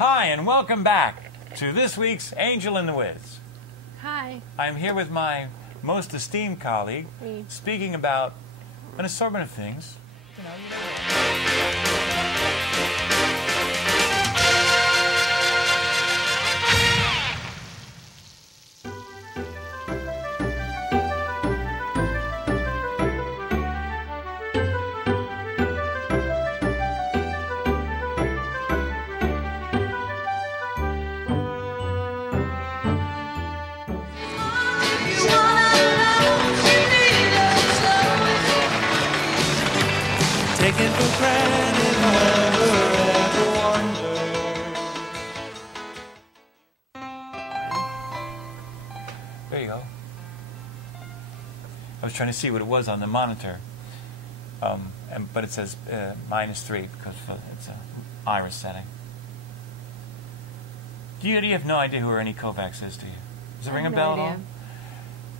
Hi, and welcome back to this week's Angel in the Wiz. Hi. I'm here with my most esteemed colleague, Me. speaking about an assortment of things. Taken for granted, never ever wondered. There you go. I was trying to see what it was on the monitor, but it says -3 because it's an iris setting. Do you have no idea who Ernie Kovacs is, do you? Does it ring a bell at all?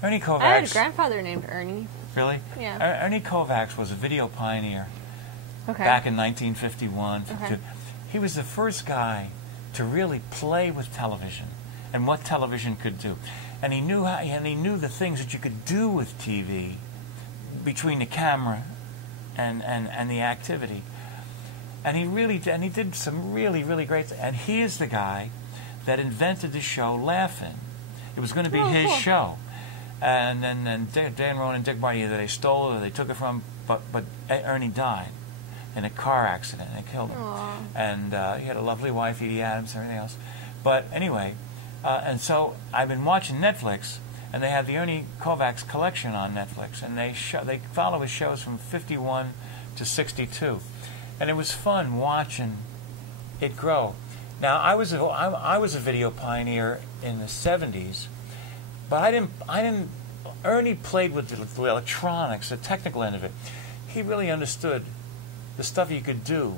Ernie Kovacs. I had a grandfather named Ernie. Really? Yeah. Ernie Kovacs was a video pioneer. Okay. Back in 1951, 52. Okay. He was the first guy to really play with television and what television could do. And he knew the things that you could do with TV between the camera and the activity. And he did some really, really great and he is the guy that invented the show Laugh-In. It was going to be his show. And then Dan Rowan and Dick Marty, either they stole it or they took it from, but Ernie died in a car accident. They killed him. Aww. And he had a lovely wife, Edie Adams, and everything else. But anyway, and so I've been watching Netflix, and they have the Ernie Kovacs collection on Netflix, and they follow his shows from 51 to 62, and it was fun watching it grow. Now I was a video pioneer in the 70s, but I didn't. Ernie played with the electronics, the technical end of it. He really understood the stuff you could do,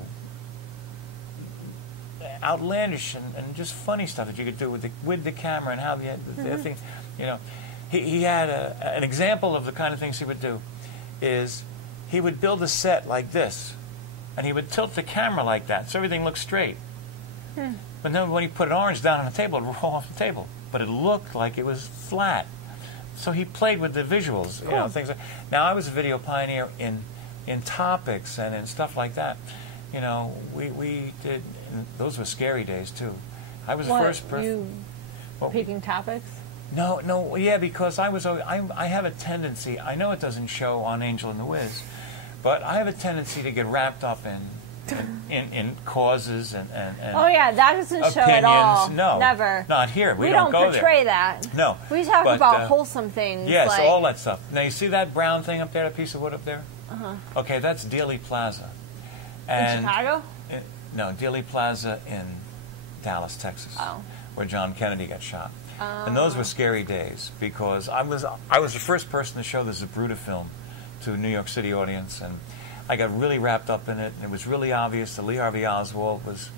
outlandish and just funny stuff that you could do with the camera and how the thing, you know. He had an example of the kind of things he would do is he would build a set like this, and he would tilt the camera like that so everything looked straight. But then when he put an orange down on the table, it would roll off the table, but it looked like it was flat. So he played with the visuals, you know, things like. Now I was a video pioneer in topics and in stuff like that. You know, we did, those were scary days too. I was the first person. Picking topics? No, yeah, because I have a tendency, I know it doesn't show on Angel in the Wiz, but I have a tendency to get wrapped up in causes and oh yeah, that doesn't opinions. show at all. No, never. Not here. We don't go portray there. that. No, we talk about wholesome things. Yes, like, all that stuff. Now you see that brown thing up there, that piece of wood up there? Okay, that's Dealey Plaza. In Chicago? No, Dealey Plaza in Dallas, Texas, where John Kennedy got shot. And those were scary days because I was the first person to show the Zapruder film to a New York City audience, and I got really wrapped up in it, and it was really obvious that Lee Harvey Oswald was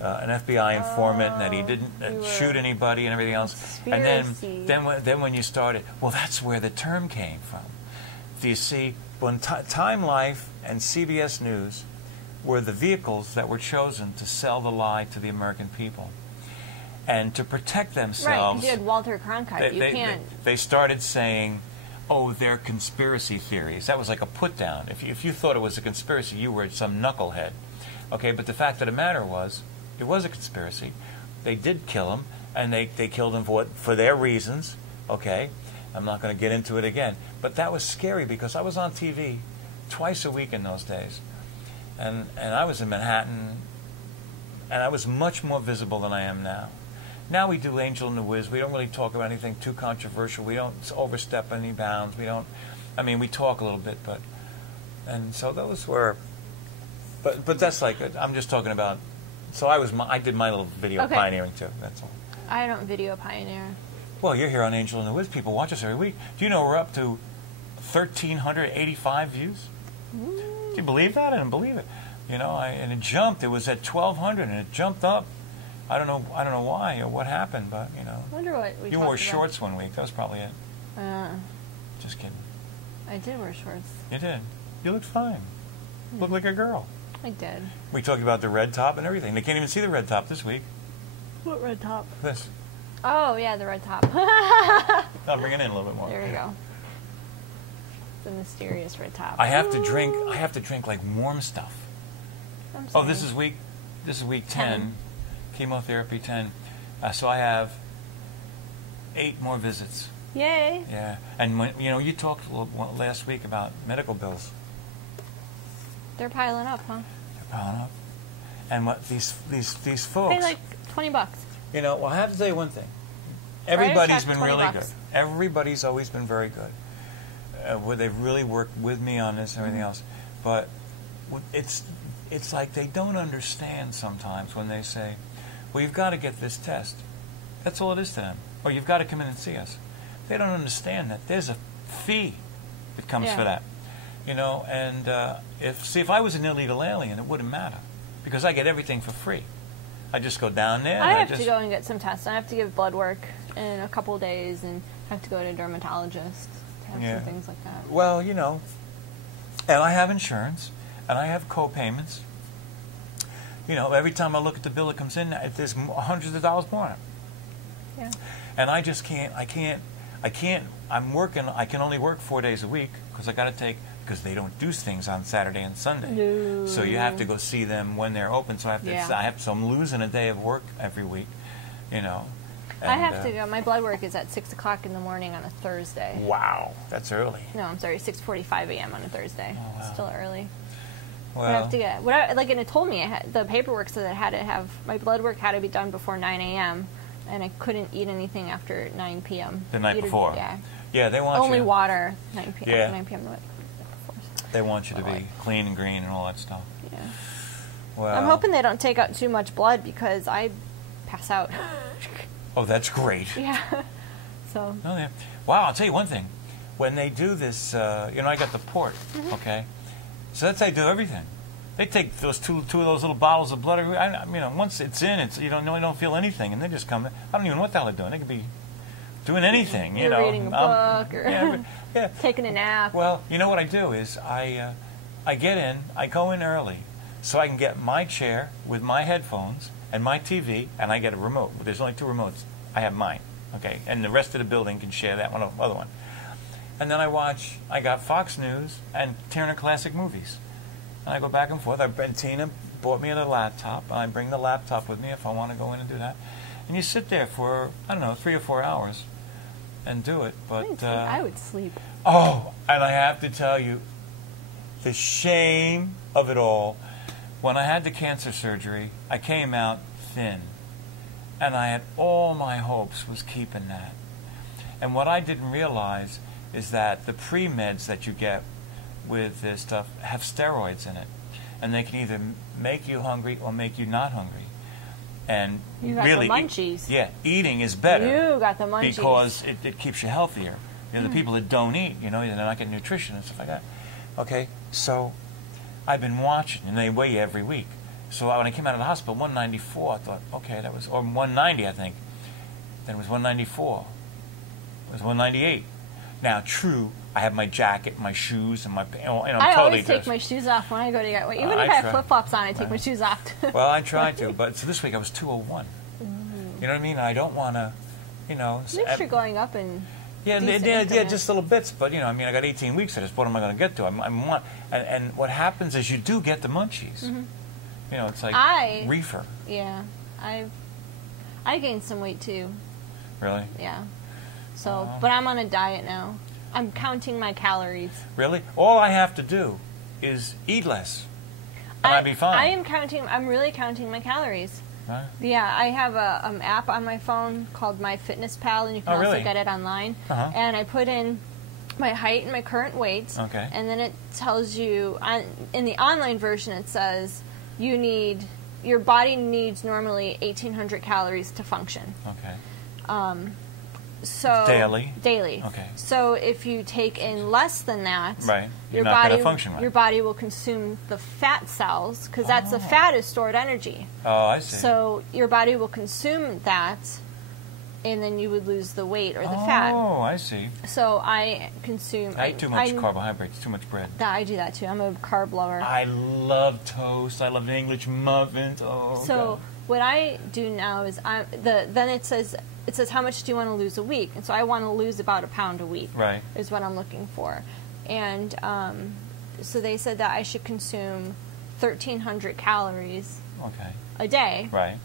an FBI informant and that he didn't shoot anybody and everything else. Conspiracy. And then when you started, well, that's where the term came from. Do you see, when Time Life and CBS News were the vehicles that were chosen to sell the lie to the American people and to protect themselves. Right, because you had Walter Cronkite. They started saying, oh, they're conspiracy theories. That was like a put-down. If you thought it was a conspiracy, you were some knucklehead. Okay, but the fact of the matter was, it was a conspiracy. They did kill him, and they killed him for their reasons. Okay, I'm not going to get into it again. But that was scary because I was on TV twice a week in those days. And I was in Manhattan, and I was much more visible than I am now. Now we do Angel in the Wiz. We don't really talk about anything too controversial. We don't overstep any bounds. We don't. I mean, we talk a little bit, and so those were. But that's like I'm just talking about. So I did my little video pioneering too. That's all. I don't video pioneer. Well, you're here on Angel in the Wiz. People watch us every week. Do you know we're up to 1,385 views? Do you believe that? I didn't believe it. You know, and it jumped. It was at 1,200, and it jumped up. I don't know why or what happened, but you know. I wonder what we You wore shorts one week. That was probably it. Just kidding. I did wear shorts. You did. You looked fine. Looked like a girl. I did. We talked about the red top and everything. They can't even see the red top this week. What red top? This. Oh, yeah, the red top. I'll bring it in a little bit more. There you go. The mysterious red top. I have to drink like warm stuff. I'm Oh, sorry. this is week 10. 10. Chemotherapy 10. So I have 8 more visits. Yay. Yeah. And when you talked last week about medical bills. They're piling up, huh? They're piling up. And what these folks, Pay like $20. well, I have to tell you one thing. Write a Everybody's check, been $20. really good. Everybody's always been very good. Where they've really worked with me on this and everything else. But it's like they don't understand sometimes when they say, well, you've got to get this test. That's all it is to them. Or you've got to come in and see us. They don't understand that there's a fee that comes for that. And if I was an illegal alien, it wouldn't matter. Because I get everything for free. I just go down there. I have to go and get some tests. I have to give blood work in a couple of days and have to go to a dermatologist to have some things like that. Well, and I have insurance, and I have co-payments. Every time I look at the bill that comes in, there's hundreds of dollars more on it. Yeah. And I just can't, I'm working, I can only work 4 days a week because they don't do things on Saturday and Sunday. No. So you have to go see them when they're open. So so I'm losing a day of work every week, And, I have to go. My blood work is at 6 o'clock in the morning on a Thursday. Wow, that's early. No, I'm sorry, 6:45 a.m. on a Thursday. Oh, wow. Still early. Well, I have to get and it told me the paperwork said I had to have my blood work had to be done before 9 a.m. and I couldn't eat anything after 9 p.m. The night before. Yeah. Yeah, they want Only you. water 9 p.m. Yeah. After 9 p.m. the night before. They want you to be clean and green and all that stuff. Yeah. Well, I'm hoping they don't take out too much blood because I pass out. Oh, that's great. Yeah. So. Oh, yeah. Wow, I'll tell you one thing. When they do this, I got the port, okay? So that's how they do everything. They take those two of those little bottles of blood. Once it's in, you don't feel anything, and they just come. I don't even know what the hell they're doing. They could be doing anything, You're reading a book or taking a nap. Well, you know what I do is I go in early, so I can get my chair with my headphones and my TV, and I get a remote. There's only 2 remotes. I have mine, okay, and the rest of the building can share that other one. And then I got Fox News and Turner Classic Movies. And I go back and forth. Tina bought me a laptop, and I bring the laptop with me if I want to go in and do that. And you sit there for, 3 or 4 hours and do it. But I would sleep. Oh, and I have to tell you, the shame of it all. When I had the cancer surgery, I came out thin. And I had all my hopes was keeping that. And what I didn't realize is that the pre-meds that you get with this stuff have steroids in it. And they can either make you hungry or make you not hungry. And You got really, the munchies. eating is better. You got the munchies. Because it keeps you healthier. The people that don't eat, they're not getting nutrition and stuff like that. Okay, so I've been watching, and they weigh you every week. So when I came out of the hospital, 194, I thought, okay, that was, or 190, I think. Then it was 194. It was 198. Now, true, I have my jacket, my shoes, and I'm I totally always take dressed. my shoes off when I go to get weight. Even I if I have try. flip-flops on, I take my shoes off. Well, I tried to, but so this week I was 201. You know what I mean? I don't want to, At least you're going up in decent increments. just little bits. But I got 18 weeks of this. What am I going to get to? And what happens is you do get the munchies. It's like reefer. Yeah, I gained some weight too. Really? Yeah. So, but I'm on a diet now. I'm counting my calories. Really? All I have to do is eat less, and I'd be fine. I'm really counting my calories. Right. Yeah, I have a app on my phone called MyFitnessPal, and you can also get it online. And I put in my height and my current weight. Okay. And then it tells you, in the online version, it says your body needs normally 1,800 calories to function. Okay. So daily. Okay. So if you take in less than that, right, your not body going to function right. Your body will consume the fat cells because that's the fat is stored energy. Oh, I see. So your body will consume that, and then you would lose the weight or the fat. Oh, I see. So I consume. I eat too much carbohydrates, too much bread. I do that too. I'm a carb lover. I love toast. I love English muffins. Oh, so God. what I do now is then it says how much do you want to lose a week, and so I want to lose about a pound a week. Right. Is what I'm looking for, and so they said that I should consume 1,300 calories Okay. a day. Right.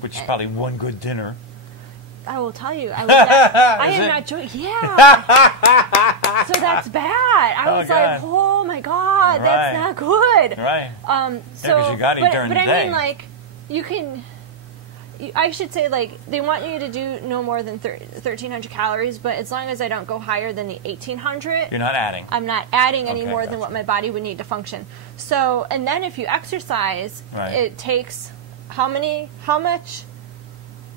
Which is probably one good dinner. I will tell you, I am not joking. Yeah. So that's bad. I was like, oh my God, that's not good. Right. So, because you got to eat during the day. But I mean, like, you can. I should say, like, they want you to do no more than 1,300 calories, but as long as I don't go higher than the 1,800, you're not adding. I'm not adding any more than gotcha. what my body would need to function. So, and then if you exercise, it takes how much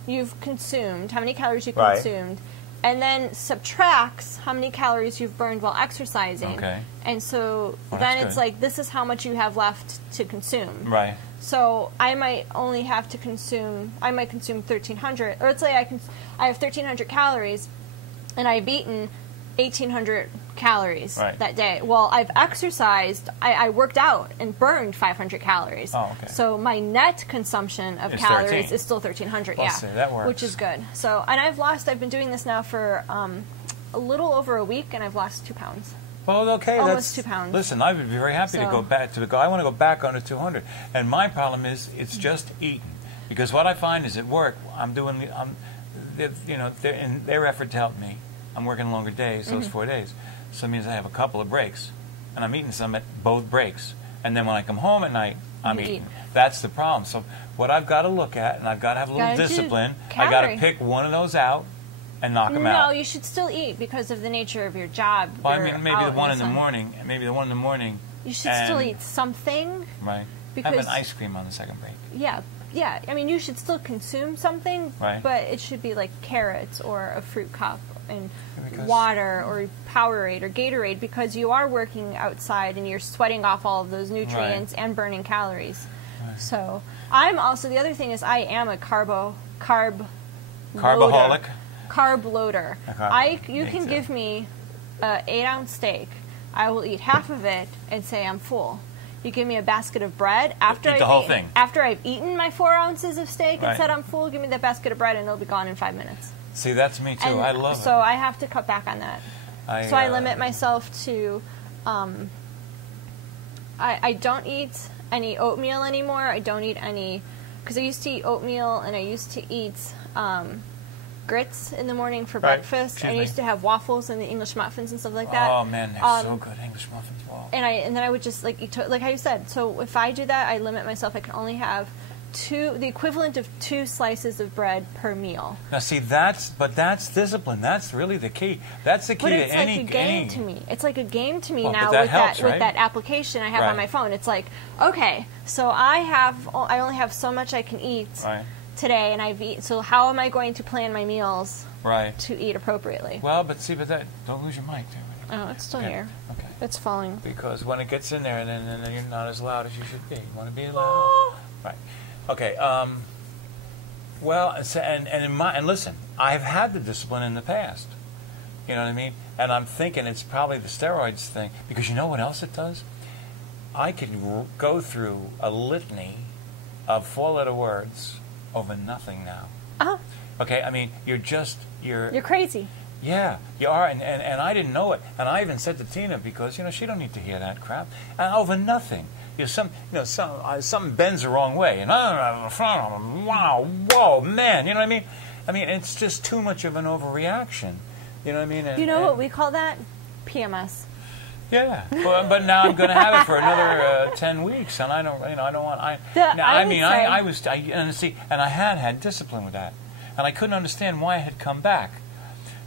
you've consumed, how many calories you've consumed, and then subtracts how many calories you've burned while exercising. Okay. And so Well, then that's it's good. like, this is how much you have left to consume. Right. So I might only have to consume, 1,300, or let's say I have 1,300 calories, and I've eaten 1,800 calories that day. Well, I've exercised, I worked out and burned 500 calories. Oh, okay. So my net consumption of It's calories 13. is still 1,300. Well, yeah, see, that works. which is good. So, and I've been doing this now for a little over a week, and I've lost 2 pounds. Well, okay, Almost that's 2 pounds. Listen, I would be very happy to So- go back I want to go back under 200, and my problem is it's just eating, because what I find is at work in their effort to help me, I'm working longer days, those 4 days, so it means I have a couple of breaks, and I'm eating some at both breaks, and then when I come home at night, I'm You eating. eat. That's the problem. So what I've got to look at, and I've got to have a little Gotta do discipline. I got to calorie. pick one of those out and knock them No, out. you should still eat because of the nature of your job. Well, I You're mean, maybe out the one in the sun. morning. Maybe the one in the morning. You should still and- eat something. Right. Because- have an ice cream on the second break. Yeah. I mean, you should still consume something, Right. but it should be like carrots or a fruit cup and Because- water or Powerade or Gatorade, because you are working outside and you're sweating off all of those nutrients and burning calories. Right. So I'm also, the other thing is I am a carb Carbaholic. loader. Carb loader. A carb- You me can too. give me an 8-ounce steak. I will eat half of it and say I'm full. You give me a basket of bread after Eat the whole thing. After I've eaten my 4 ounces of steak and Right. said I'm full, give me that basket of bread and it'll be gone in 5 minutes. See, that's me too. And I love so it. I have to cut back on that. So I limit myself to. I don't eat any oatmeal anymore. I don't eat any, because I used to eat oatmeal and I used to eat grits in the morning for breakfast. Excuse I me. used to have waffles and the English muffins and stuff like that. Oh man, they're so good. English muffins. Wow. And then I would just like how you said. So if I do that, I limit myself. I can only have the equivalent of 2 slices of bread per meal. Now, see, that's discipline. That's really the key. That's the key But to it's any like a game to me. It's like a game to me Well, but now that with helps, with right? that application I have Right. on my phone. It's like, okay, so I only have so much I can eat Right. today, and I've eaten. So how am I going to plan my meals Right. to eat appropriately? Well, but that don't lose your mic there. Oh, it's still Okay. here. Okay. It's falling. Because when it gets in there, and then you're not as loud as you should be. You want to be loud. Oh. Right. Okay. Well, and listen, I've had the discipline in the past. You know what I mean? And I'm thinking it's probably the steroids thing, because you know what else it does? I can go through a litany of 4-letter words over nothing now. Uh-huh. Okay. I mean, you're crazy. Yeah, you are, and I didn't know it, and I even said to Tina, because she don't need to hear that crap, and over nothing. Something bends the wrong way, and wow, whoa, man, you know what I mean? I mean, it's just too much of an overreaction. You know what I mean? You know what we call that? PMS. Yeah, but now I'm going to have it for another 10 weeks, and I don't want. I had discipline with that, and I couldn't understand why it had come back.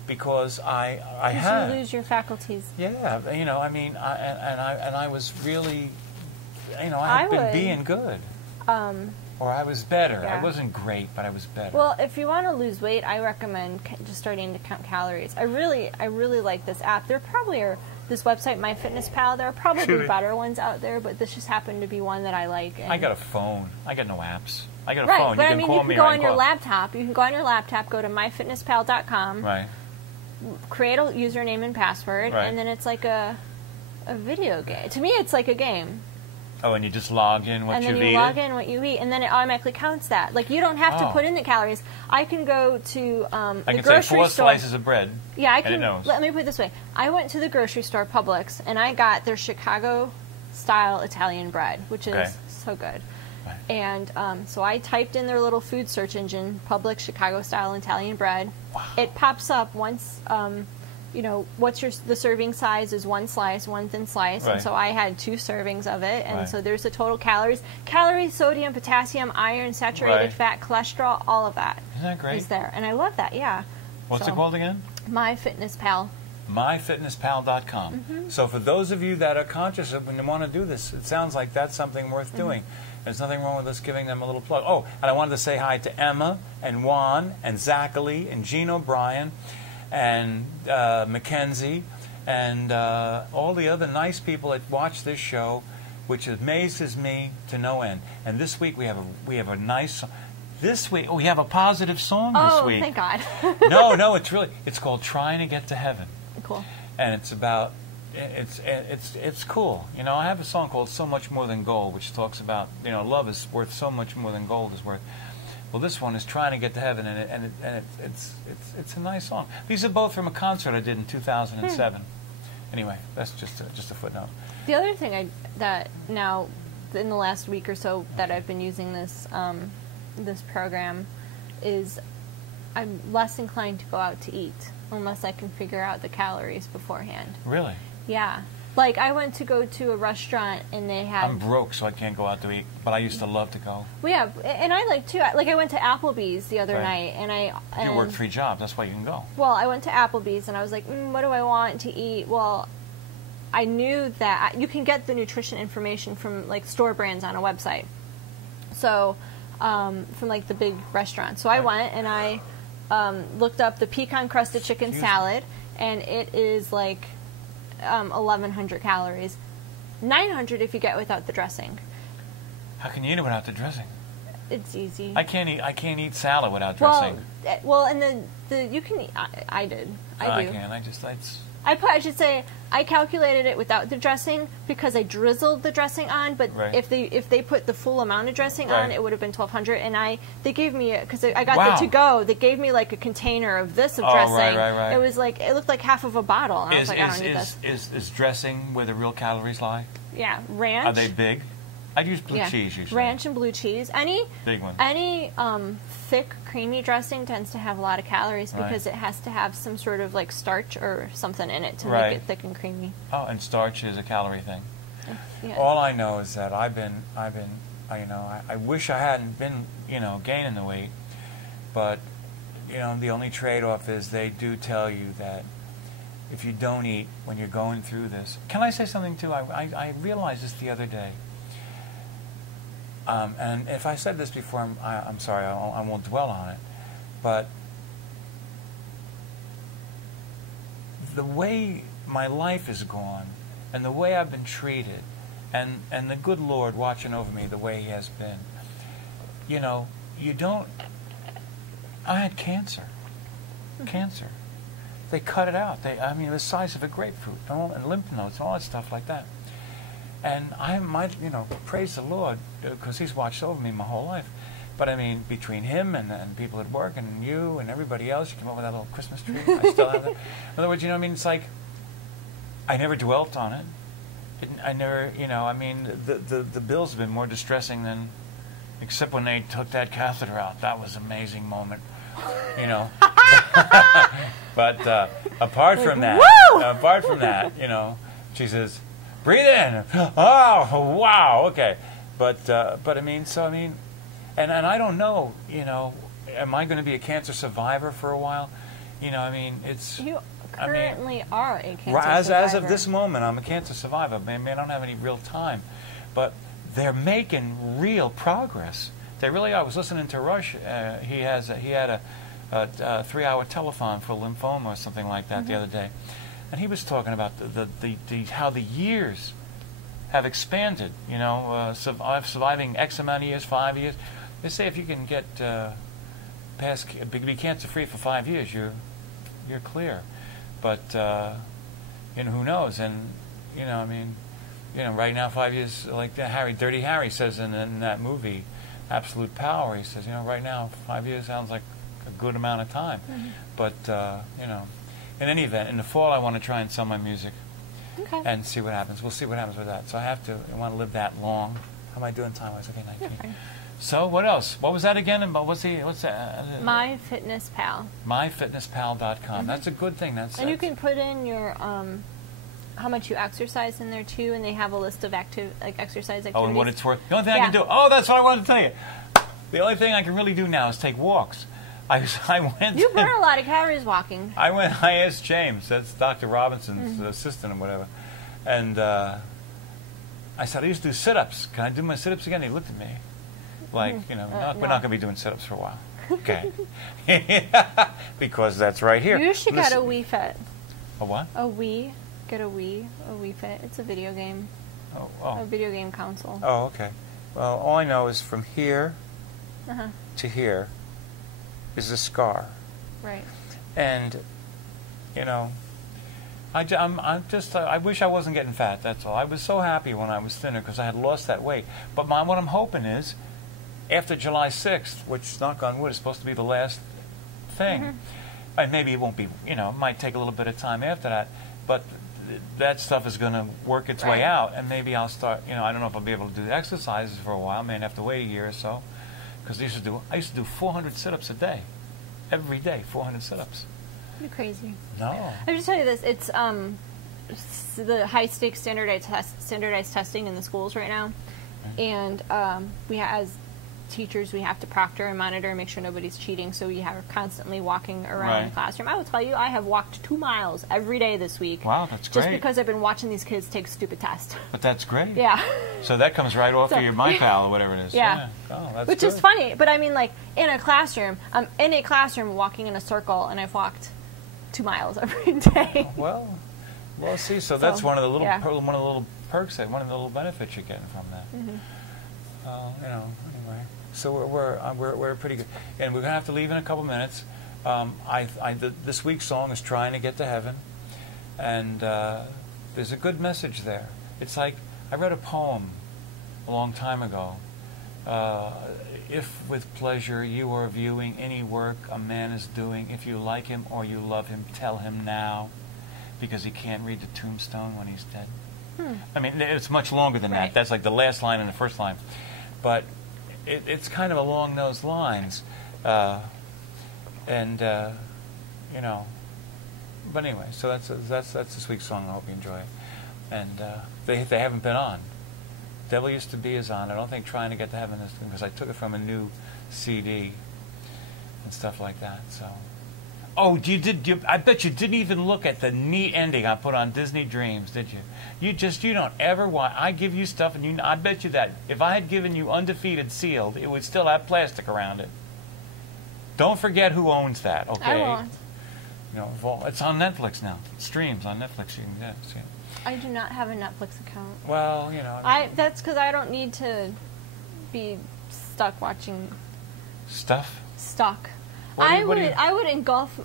Because I had. You lose your faculties. Yeah, I mean, I was really, I had been being good. Or I was better. Yeah. I wasn't great, but I was better. Well, if you want to lose weight, I recommend just starting to count calories. I really like this app. There probably are this website, MyFitnessPal. There are probably better ones out there, but this just happened to be one that I like. And I got a phone. I got no apps. I got a right, phone. but You I can mean, call you can me go or I on can your call- laptop. You can go on your laptop, go to myfitnesspal.com, Right. create a username and password, Right. and then it's like a video game. To me, it's like a game. Oh, and you just log in what you've eaten? And then you log in what you eat, and then it automatically counts that. Like, you don't have to put in the calories. I can go to the grocery store. I can say 4 slices of bread, yeah, I can, and it knows. Let me put it this way. I went to the grocery store, Publix, and I got their Chicago-style Italian bread, which is so good. Right. And so I typed in their little food search engine, Publix Chicago-style Italian bread. Wow. It pops up once... you know, the serving size is 1 slice, 1 thin slice, and so I had 2 servings of it, and so there's the total calories, sodium, potassium, iron, saturated fat, cholesterol, all of that. Isn't that great? Is there, and I love that. Yeah. What's it called again? MyFitnessPal. MyFitnessPal.com. Mm-hmm. So for those of you that are conscious of when you want to do this, it sounds like that's something worth doing. There's nothing wrong with us giving them a little plug. Oh, and I wanted to say hi to Emma and Juan and Zachary and Gene O'Brien and Mackenzie, and all the other nice people that watch this show, which amazes me to no end. And this week we have a nice. This week we have a positive song. This week. Oh, thank God! no, it's called "Trying to Get to Heaven." Cool. And it's about it's cool. You know, I have a song called "So Much More Than Gold," which talks about, you know, love is worth so much more than gold is worth. Well, this one is "Trying to Get to Heaven," and it's a nice song. These are both from a concert I did in 2007. Anyway, that's just a footnote. The other thing that now in the last week or so that I've been using this this program is I'm less inclined to go out to eat unless I can figure out the calories beforehand. Really? Yeah. Like, I went to go to a restaurant, and they had... I'm broke, so I can't go out to eat, but I used to love to go. Well, yeah, and I like, too. Like, I went to Applebee's the other night, and you work 3 jobs, that's why you can go. Well, I went to Applebee's, and I was like, what do I want to eat? Well, I knew that you can get the nutrition information from, like, store brands on a website. So, from, like, the big restaurants. So I went, and I looked up the pecan-crusted chicken salad, and it is, like... 1,100 calories, 900 if you get without the dressing. How can you eat it without the dressing? It's easy. I can't eat salad without dressing. Well, and the you can eat. I did. I do. I can. I should say I calculated it without the dressing because I drizzled the dressing on. But if they put the full amount of dressing on, it would have been 1,200. And they gave me because I got the to go. They gave me like a container of dressing. Right. It was like it looked like half of a bottle. And I was like, I don't need this. Is dressing where the real calories lie? Yeah, ranch. Are they big? I'd use blue cheese usually. Ranch and blue cheese. Any big one. Any thick, creamy dressing tends to have a lot of calories because it has to have some sort of like starch or something in it to make it thick and creamy. Oh, and starch is a calorie thing. Yeah. All I know is that I've been, you know, I wish I hadn't been, you know, gaining the weight, but you know, the only trade-off is they do tell you that if you don't eat when you're going through this. Can I say something too? I realized this the other day. And if I said this before, I'm sorry, I won't dwell on it. But the way my life is gone, and the way I've been treated, and the good Lord watching over me the way He has been, you know, you don't... I had cancer. Cancer. They cut it out. I mean, the size of a grapefruit, and lymph nodes, and all that stuff like that. And you know, praise the Lord, because He's watched over me my whole life. But I mean, between Him and people at work and you and everybody else, you came up with that little Christmas tree. I still have that. In other words, you know, I mean, it's like I never dwelt on it. I never, you know, I mean, the bills have been more distressing than, except when they took that catheter out. That was an amazing moment, you know. But apart from that, you know, she says, breathe in. Oh, wow. Okay. But I mean, and I don't know, you know, am I going to be a cancer survivor for a while? You know, I mean, it's... You currently are a cancer survivor. As of this moment, I'm a cancer survivor. I mean, I don't have any real time. But they're making real progress. They really are. I was listening to Rush. He had a 3-hour telethon for lymphoma or something like that the other day. And he was talking about how the years have expanded, you know, surviving X amount of years, 5 years. They say if you can get be cancer-free for 5 years, you're clear. But, you know, who knows? And, you know, I mean, right now, 5 years, like Dirty Harry says in that movie, Absolute Power, he says, right now, 5 years sounds like a good amount of time. Mm-hmm. But, in any event, in the fall, I want to try and sell my music and see what happens. We'll see what happens with that. So I want to live that long. How am I doing time-wise? Okay, 19. So what else? What was that again? What's that? MyFitnessPal. MyFitnessPal.com. That's a good thing. And you can put in your how much you exercise in there too, and they have a list of exercise activities. Oh, and what it's worth. The only thing I can do. Oh, that's what I wanted to tell you. The only thing I can really do now is take walks. I went. You burn a lot of calories walking. I asked James, that's Dr. Robinson's assistant or whatever, and I said, I used to do sit-ups. Can I do my sit-ups again? He looked at me like, we're not going to be doing sit-ups for a while. Okay. Because that's right here. You should get a Wii Fit. A what? A Wii. Get a Wii Fit. It's a video game. Oh. A video game console. Oh, okay. Well, all I know is from here to here is a scar. Right. And, I wish I wasn't getting fat, that's all. I was so happy when I was thinner because I had lost that weight. But what I'm hoping is, after July 6th, which, knock on wood, is supposed to be the last thing, and maybe it won't be, it might take a little bit of time after that, but that stuff is going to work its way out, and maybe I'll start, I don't know if I'll be able to do exercises for a while. I may have to wait a year or so, because I used to do 400 sit-ups a day. Every day, 400 sit-ups. You're crazy. No. I just tell you this, it's the high-stakes standardized testing in the schools right now, and as teachers, we have to proctor and monitor and make sure nobody's cheating, so we are constantly walking around the classroom. I will tell you, I have walked 2 miles every day this week. Wow, that's great. Just because I've been watching these kids take stupid tests. But that's great. Yeah. So that comes right off of your MyPal or whatever it is. Yeah. Oh, that's Which good. is funny, but I mean, like, in a classroom, I'm in a classroom walking in a circle, and I've walked 2 miles every day. Well, see, so that's one of the little perks, one of the little benefits you're getting from that. Anyway. So we're pretty good, and we're gonna have to leave in a couple minutes. This week's song is "Trying to Get to Heaven," and there's a good message there. It's like I read a poem a long time ago. If with pleasure you are viewing any work a man is doing, if you like him or you love him, tell him now, because he can't read the tombstone when he's dead. I mean, it's much longer than that. That's like the last line and the first line, but it's kind of along those lines, But anyway, so that's this week's song. I hope you enjoy it. And they haven't been on. Devil Used to Be is on. I don't think Trying to Get to Heaven is, because I took it from a new CD and stuff like that. So, I bet you didn't even look at the neat ending I put on Disney Dreams, did you? You don't ever want. I give you stuff, and I bet you that if I had given you Undefeated sealed, it would still have plastic around it. Don't forget who owns that. Okay. I won't. It's on Netflix now. It streams on Netflix. You can see it. I do not have a Netflix account. Well, that's because I don't need to be stuck watching stuff. I would engulf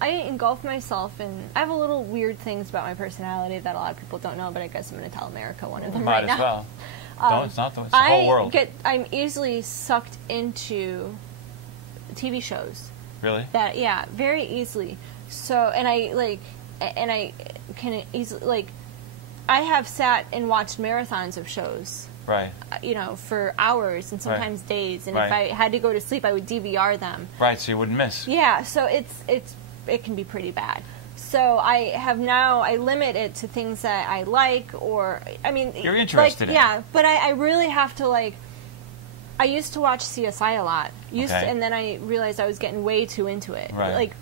myself in. I have a little weird things about my personality that a lot of people don't know, but I guess I'm going to tell America one of them right now. Might as well. It's not the whole world. I'm easily sucked into TV shows. Really? Very easily. So, and I can easily I have sat and watched marathons of shows. Right. For hours and sometimes days, and if I had to go to sleep, I would DVR them. Right, so you wouldn't miss. Yeah, so it can be pretty bad. So I limit it to things that I like, or you're interested in. Yeah, but I really have to I used to watch CSI a lot. And then I realized I was getting way too into it. Right.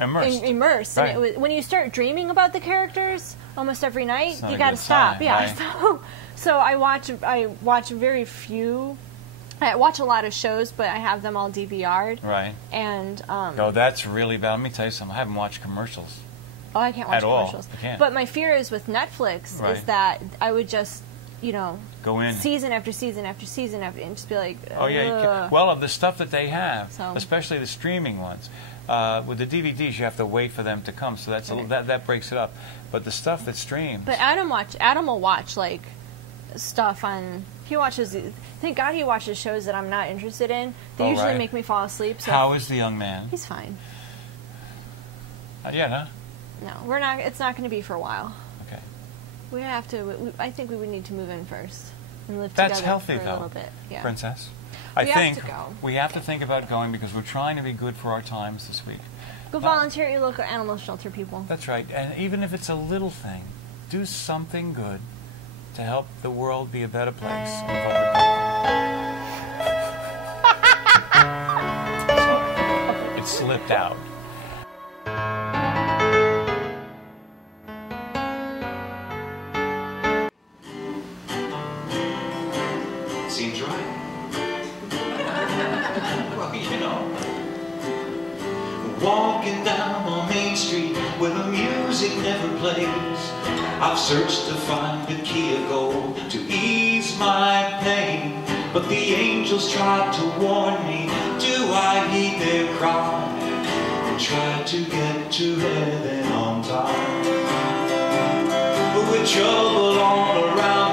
Immersed. Right. And it was, when you start dreaming about the characters almost every night, you got to stop. Right. So I watch very few. I watch a lot of shows, but I have them all DVR'd. Right. And that's really bad. Let me tell you something. I haven't watched commercials. Oh, I can't watch commercials. I can't. But my fear is with Netflix is that I would just go in season after season after season after, and just be like, oh yeah. Well, of the stuff that they have, so, especially the streaming ones. With the DVDs, you have to wait for them to come, so that breaks it up. But the stuff that streams. But Adam will watch stuff on. He watches. Thank God he watches shows that I'm not interested in. They usually make me fall asleep. So how is the young man? He's fine. Yeah, no. No, we're not. It's not going to be for a while. Okay. We have to. I think we would need to move in first and live That's together healthy, for though, a little bit. Yeah. Princess. We have to go. We have to think about going because we're trying to be good for our times this week. Go volunteer at your local animal shelter, people. That's right. And even if it's a little thing, do something good to help the world be a better place. Sorry. It slipped out. Seems right. Well, you know. Walking down on Main Street where the music never plays, I've searched to find a key of gold to ease my pain. But the angels tried to warn me, do I heed their cry? And try to get to heaven on time. But with trouble all around